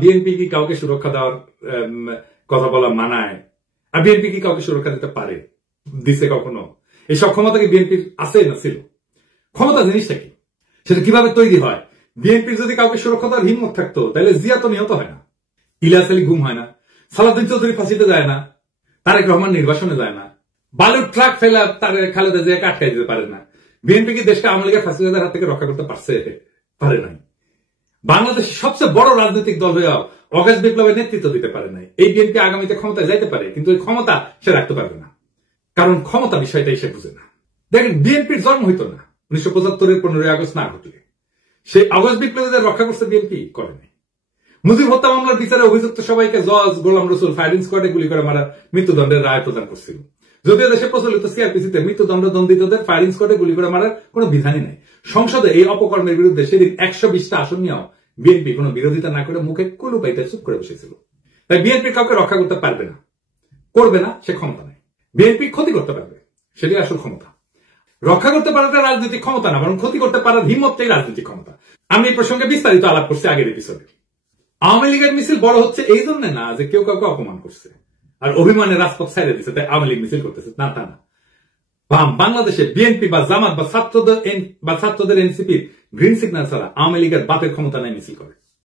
BNP কি কাউকে সুরক্ষা দেওয়ার কথা বলা মানায়? আর বিএনপি কি কাউকে সুরক্ষা দিতে পারে? দিছে কখনো? এই সব ক্ষমতা কি বিএনপির আছে না ছিল? ক্ষমতা জিনিসটা কি, সেটা কিভাবে তৈরি হয়? বিএনপির যদি কাউকে সুরক্ষা দেওয়ার হিম্মত থাকতো তাহলে জিয়া তো নিহত হয় না, ইলিয়াস আলী গুম হয় না, সালাউদ্দিন চৌধুরী ফাঁসিতে যায় না, তারেক রহমান নির্বাসনে যায় না, বালুর ট্রাক ফেলা তার খালেদা জিয়াকে আটকাই দিতে পারে না। বিএনপি কি দেশকে আওয়ামী লীগের ফাঁসিবাদের হাত থেকে রক্ষা করতে পারছে? পারে নাই। বাংলাদেশের সবচেয়ে বড় রাজনৈতিক দল হয়ে অগাস্ট বিপ্লবের নেতৃত্ব দিতে পারে নাই। এই বিএনপি আগামীতে ক্ষমতায় যাইতে পারে, কিন্তু ওই ক্ষমতা সে রাখতে পারবে না, কারণ ক্ষমতা বিষয়টাই সে বুঝে না। দেখেন, বিএনপির জন্ম হইতো না 1975-এর 15ই আগস্ট না ঘটলে। সেই আগস্ট বিপ্লবীদের রক্ষা করছে বিএনপি করে নাই। মুজিব হত্যা মামলার বিচারে অভিযুক্ত সবাইকে জজ গোলাম রসুল ফায়ারিং স্কোয়াডে গুলি করে মারার মৃত্যুদণ্ডের রায় প্রদান করছিল। যদিও দেশে প্রচলিত সিআরপিসিতে মৃত্যুদণ্ড দণ্ডিতদের ফায়ারিং স্কোয়াডে গুলি করে মারার কোনো বিধানই নাই। সংসদে এই অপকর্মের বিরুদ্ধে সেদিন 120টা আসন নিয়েও বিএনপি কোনো বিরোধিতা না করে মুখে কুলু পাইতে চুপ করে বসেছিল। তাই বিএনপি কাউকে রক্ষা করতে পারবে না, করবে না, সে ক্ষমতা নেই। বিএনপি ক্ষতি করতে পারবে, সেটি আসল ক্ষমতা। রক্ষা করতে পারাটা রাজনৈতিক ক্ষমতা না, বরং ক্ষতি করতে পারার হিম্মতটাই রাজনৈতিক ক্ষমতা। আমি এই প্রসঙ্গে বিস্তারিত আলাপ করছি আগের এপিসোডে। আওয়ামী লীগের মিছিল বড় হচ্ছে এই জন্য না যে কেউ কাউকে অপমান করছে আর অভিমানে রাজপথ ছাইড়ে দিচ্ছে তাই আওয়ামী লীগ মিছিল করতেছে, না তা না। বাংলাদেশে বিএনপি বা জামাত বা ছাত্রদের এনসিপির গ্রিন সিগন্যাল ছাড়া আওয়ামী লীগের বাপের ক্ষমতা নাই মিছিল করে।